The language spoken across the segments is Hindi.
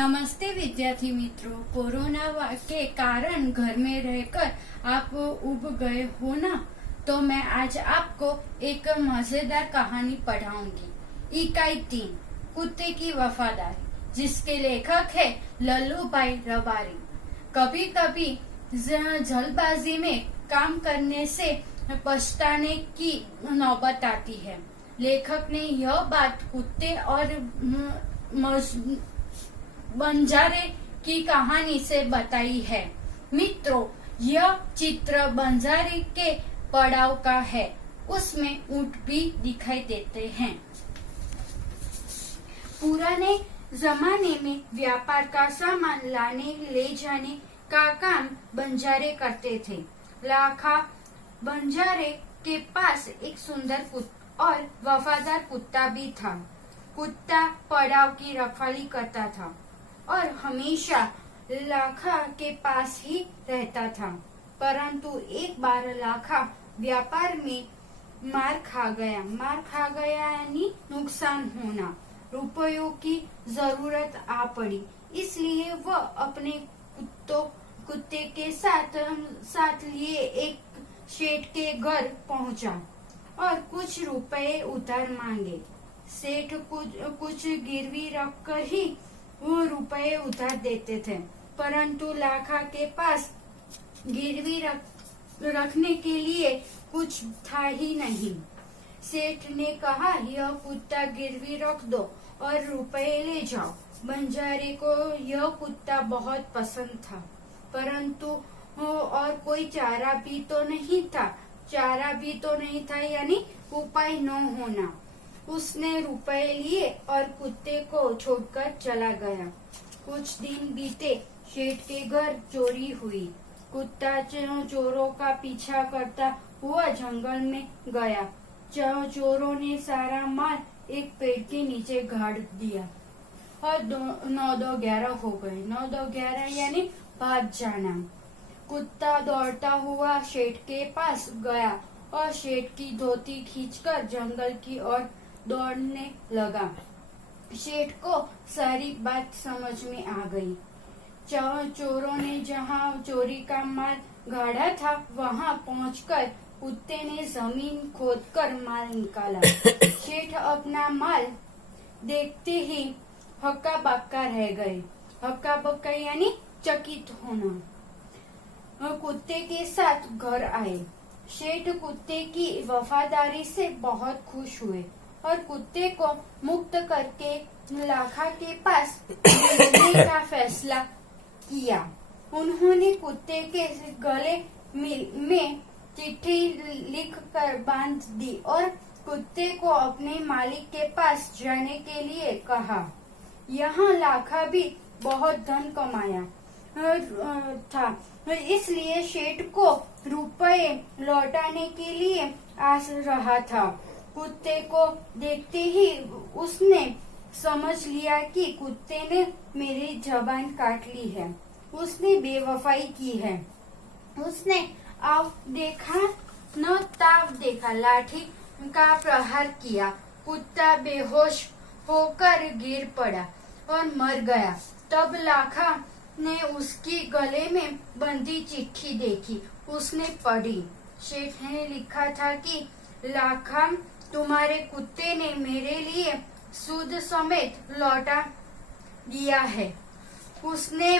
नमस्ते विद्यार्थी मित्रों, कोरोना के कारण घर में रहकर आप उब गए हो ना, तो मैं आज आपको एक मजेदार कहानी पढ़ाऊंगी। इकाई 3 कुत्ते की वफादारी, जिसके लेखक है लल्लू भाई रबारी। कभी कभी जल्दबाजी में काम करने से पछताने की नौबत आती है। लेखक ने यह बात कुत्ते और बंजारे की कहानी से बताई है। मित्रों, यह चित्र बंजारे के पड़ाव का है। उसमें ऊंट भी दिखाई देते हैं। पुराने जमाने में व्यापार का सामान लाने ले जाने का काम बंजारे करते थे। लाखा बंजारे के पास एक सुंदर और वफादार कुत्ता भी था। कुत्ता पड़ाव की रखवाली करता था और हमेशा लाखा के पास ही रहता था। परंतु एक बार लाखा व्यापार में मार खा गया यानी नुकसान होना, रुपयों की जरूरत आ पड़ी। इसलिए वह अपने कुत्ते के साथ लिए एक सेठ के घर पहुंचा और कुछ रुपए उधार मांगे। सेठ कुछ गिरवी रखकर ही वो रुपए उधार देते थे, परंतु लाखा के पास गिरवी रखने के लिए कुछ था ही नहीं। सेठ ने कहा, यह कुत्ता गिरवी रख दो और रुपए ले जाओ। बंजारे को यह कुत्ता बहुत पसंद था, परंतु और कोई चारा भी तो नहीं था यानी उपाय न होना। उसने रुपए लिए और कुत्ते को छोड़कर चला गया। कुछ दिन बीते, सेठ के घर चोरी हुई। कुत्ता चोरों का पीछा करता हुआ जंगल में गया। चोरों ने सारा माल एक पेड़ के नीचे गाड़ दिया और 9-2-11 हो गए। 9-2-11 यानी भाग जाना। कुत्ता दौड़ता हुआ सेठ के पास गया और सेठ की धोती खींचकर जंगल की ओर दौड़ने लगा। सेठ को सारी बात समझ में आ गई। चोरों ने जहां चोरी का माल गाड़ा था, वहां पहुंचकर कुत्ते ने जमीन खोदकर माल निकाला। सेठ अपना माल देखते ही हक्का बक्का रह गए। हक्का बक्का यानी चकित होना। कुत्ते के साथ घर आए। सेठ कुत्ते की वफादारी से बहुत खुश हुए और कुत्ते को मुक्त करके लाखा के पास भेजने का फैसला किया। उन्होंने कुत्ते के गले में चिट्ठी लिखकर बांध दी और कुत्ते को अपने मालिक के पास जाने के लिए कहा। यहाँ लाखा भी बहुत धन कमाया था, इसलिए सेठ को रुपए लौटाने के लिए आस रहा था। कुत्ते को देखते ही उसने समझ लिया कि कुत्ते ने मेरी जबान काट ली है, उसने बेवफाई की है। उसने आव देखा न ताव देखा, लाठी का प्रहार किया। कुत्ता बेहोश होकर गिर पड़ा और मर गया। तब लाखा ने उसकी गले में बंधी चिट्ठी देखी। उसने पढ़ी। सेठ ने लिखा था कि लाखा, तुम्हारे कुत्ते ने मेरे लिए सूद समेत लौटा दिया है। उसने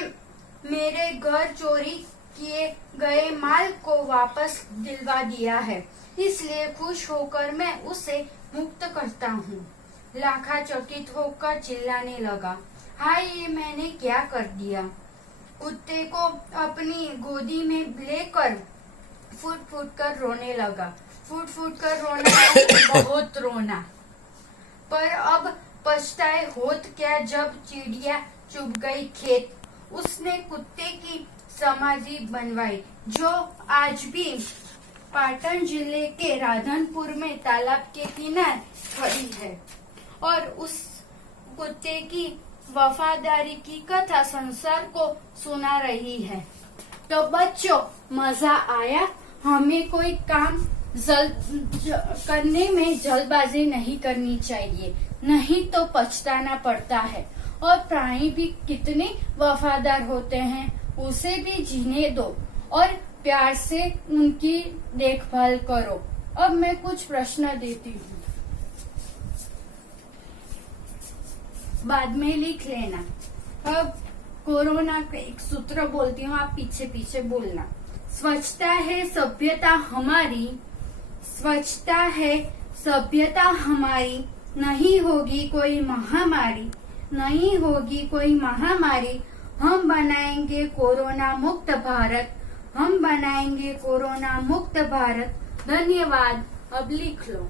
मेरे घर चोरी किए गए माल को वापस दिलवा दिया है, इसलिए खुश होकर मैं उसे मुक्त करता हूँ। लाखा चकित होकर चिल्लाने लगा, हाय, ये मैंने क्या कर दिया। कुत्ते को अपनी गोदी में लेकर फुट फुट कर रोने लगा। बहुत रोना, पर अब पछताए होत क्या जब चिड़िया चुग गई खेत। उसने कुत्ते की समाधि बनवाई, जो आज भी पाटन जिले के राधनपुर में तालाब के किनारे खड़ी है और उस कुत्ते की वफादारी की कथा संसार को सुना रही है। तो बच्चों, मजा आया? हमें कोई काम करने में जल्दबाजी नहीं करनी चाहिए, नहीं तो पछताना पड़ता है। और प्राणी भी कितने वफादार होते हैं, उसे भी जीने दो और प्यार से उनकी देखभाल करो। अब मैं कुछ प्रश्न देती हूँ, बाद में लिख लेना। अब कोरोना का एक सूत्र बोलती हूँ, आप पीछे पीछे बोलना। स्वच्छता है सभ्यता हमारी, स्वच्छता है सभ्यता हमारी, नहीं होगी कोई महामारी, नहीं होगी कोई महामारी, हम बनाएंगे कोरोना मुक्त भारत, हम बनाएंगे कोरोना मुक्त भारत। धन्यवाद। अब लिख लो।